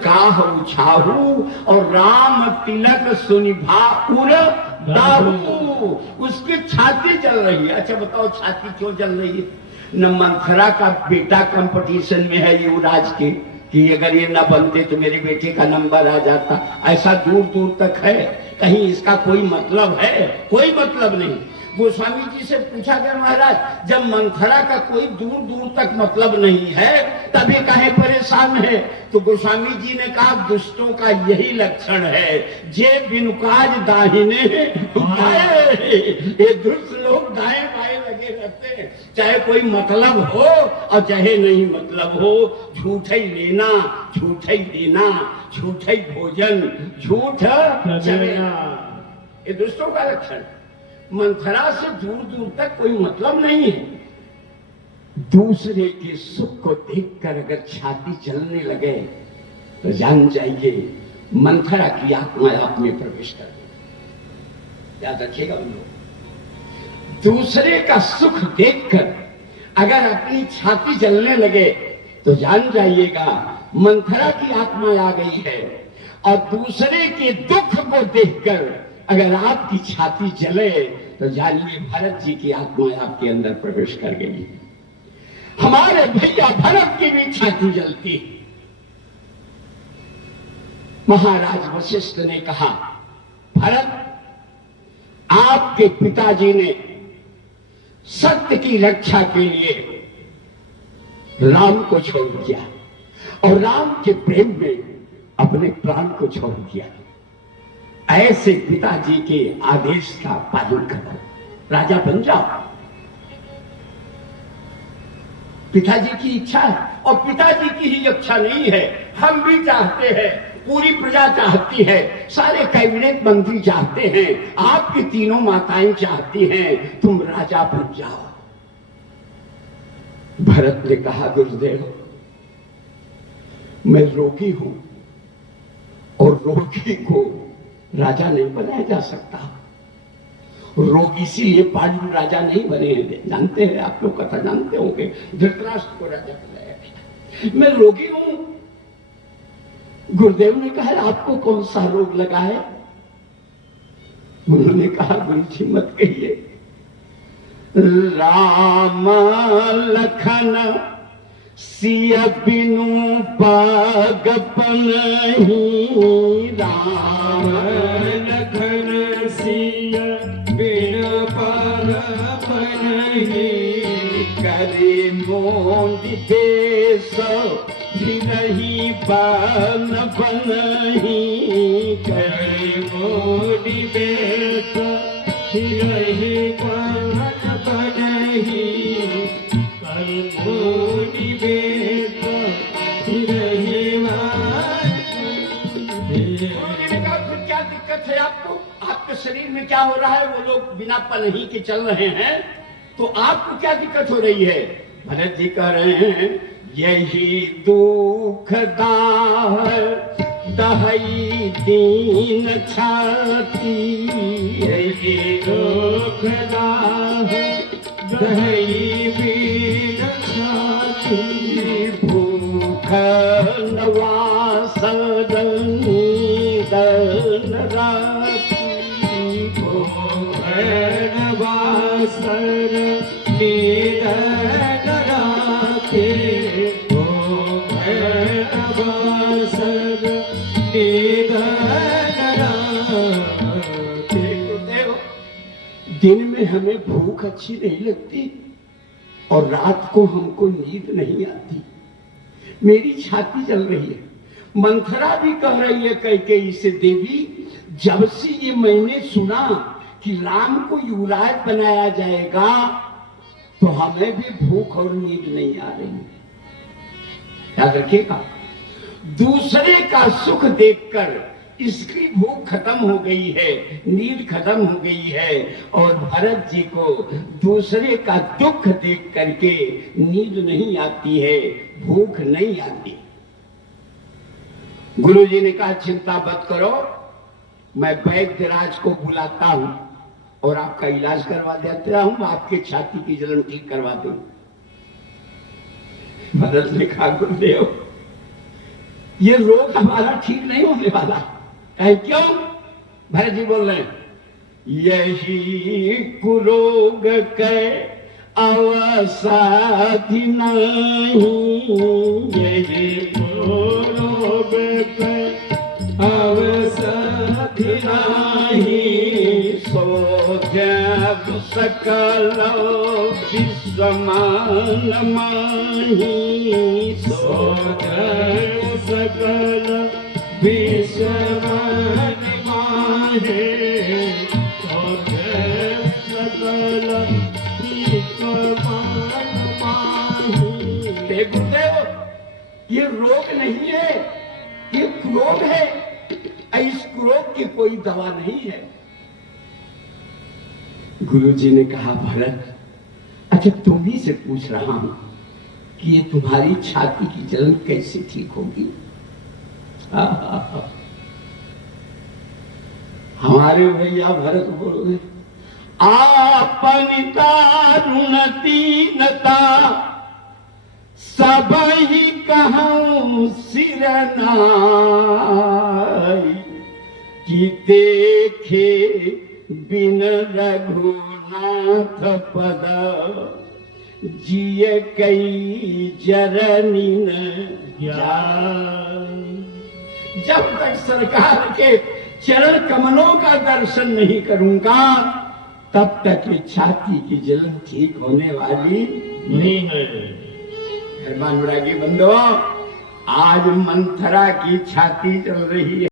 काह उछाहू और राम तिलक सुनिभा उर दाहू। उसकी छाती जल रही है। अच्छा बताओ छाती क्यों जल रही है? न मंथरा का बेटा कंपटीशन में है युवराज के कि अगर ये न बनते तो मेरे बेटे का नंबर आ जाता। ऐसा दूर दूर तक है। कहीं इसका कोई मतलब है? कोई मतलब नहीं। गोस्वामी जी से पूछा गया महाराज जब मंथरा का कोई दूर दूर तक मतलब नहीं है तभी काहे परेशान है? तो गोस्वामी जी ने कहा दुष्टों का यही लक्षण है, जे बिनुकाज दाहिने ये दुष्ट लोग दाएं बाएं लगे रहते हैं, चाहे कोई मतलब हो और चाहे नहीं मतलब हो। झूठे ही लेना, झूठे ही देना, झूठे ही भोजन, झूठ चलेना, ये दुष्टों का लक्षण। मंथरा से दूर दूर तक कोई मतलब नहीं है। दूसरे के सुख को देखकर अगर छाती जलने लगे तो जान जाइए मंथरा की आत्मा आप में प्रवेश कर गई। याद रखिएगा उन लोग। दूसरे का सुख देखकर अगर अपनी छाती जलने लगे तो जान जाइएगा मंथरा की आत्मा आ गई है। और दूसरे के दुख को देखकर अगर आपकी छाती जले तो जानिए भरत जी की आत्मा आपके अंदर प्रवेश कर गई। हमारे भैया भरत की भी छाती जलती। महाराज वशिष्ठ ने कहा भरत आपके पिताजी ने सत्य की रक्षा के लिए राम को छोड़ दिया और राम के प्रेम में अपने प्राण को छोड़ दिया। ऐसे पिताजी के आदेश का पालन करो, राजा बन जाओ। पिताजी की इच्छा है और पिताजी की ही इच्छा नहीं है, हम भी चाहते हैं, पूरी प्रजा चाहती है, सारे कैबिनेट मंत्री चाहते हैं, आपकी तीनों माताएं चाहती हैं तुम राजा बन जाओ। भरत ने कहा गुरुदेव मैं रोगी हूं और रोगी को राजा नहीं बनाया जा सकता। रोगी इसीलिए पांडु राजा नहीं बने हैं। जानते हैं आप लोग कथा जानते होंगे, धृतराष्ट्र को राजा बनाया। मैं रोगी हूं। गुरुदेव ने कहा आपको कौन सा रोग लगा है? उन्होंने कहा गुरु जी मत कहिए। राम लखन सिय बिनु पाग पनहि। राम लखन सिय बिनु पाग पनहि। करे मोदि देश भिरहि बन बनहि। करे मोदि देश भिरहि बन बनहि। करे मोदि देश भिरहि क्या दिक्कत है आपको? आपके शरीर में क्या हो रहा है? वो लोग बिना पनही के चल रहे हैं तो आपको क्या दिक्कत हो रही है? भरत जी कह रहे हैं यही दुख दाह दहई दीन छाती। यही दुख दाह दहई दीन छाती। भूख नवासर नीदन राती। भूख नवासर नीदन राती। भूख नवासर नीदन राती। दिन में हमें भूख अच्छी नहीं लगती और रात को हमको नींद नहीं आती। मेरी छाती जल रही है। मंथरा भी कह रही है कैकेयी से देवी जब से ये मैंने सुना कि राम को युवराज बनाया जाएगा तो हमें भी भूख और नींद नहीं आ रही। याद रखिएगा दूसरे का सुख देखकर इसकी भूख खत्म हो गई है, नींद खत्म हो गई है और भरत जी को दूसरे का दुख देख करके नींद नहीं आती है, भूख नहीं आती। गुरु जी ने कहा चिंता मत करो, मैं वैद्यराज को बुलाता हूं और आपका इलाज करवा देता हूं, आपके छाती की जलन ठीक करवा दूं। भरत ने कहा गुरुदेव ये रोग हमारा ठीक नहीं होने वाला। कहे क्यों? भरत जी बोल रहे हैं, यही कुरोग के अवसाधि नहीं, यही कुरोग के अवसाधि नहीं, सो जब सकल विश्वमान माही, सो जब सकल विश्वमान माहे, सो जब सकल विश्वमान माहे। हे गुरुदेव, ये रोग नहीं है, ये क्रोध है। इस क्रोध की कोई दवा नहीं है। गुरुजी ने कहा, भरत, अच्छा तुम ही से पूछ रहा हूं कि ये तुम्हारी छाती की जलन कैसे ठीक होगी? हमारे भैया भरत बोल रहे, आपन दारुण दीनता सब ही कहूं सिर नाई, कि देखे बिन रघुनाथ पद, जिय कई जरनी न जाय। जब तक सरकार के चरण कमलों का दर्शन नहीं करूंगा, तब तक ये छाती की जलन ठीक होने वाली नहीं है। अनुरागी बंधुओं, आज मंथरा की छाती चल रही है।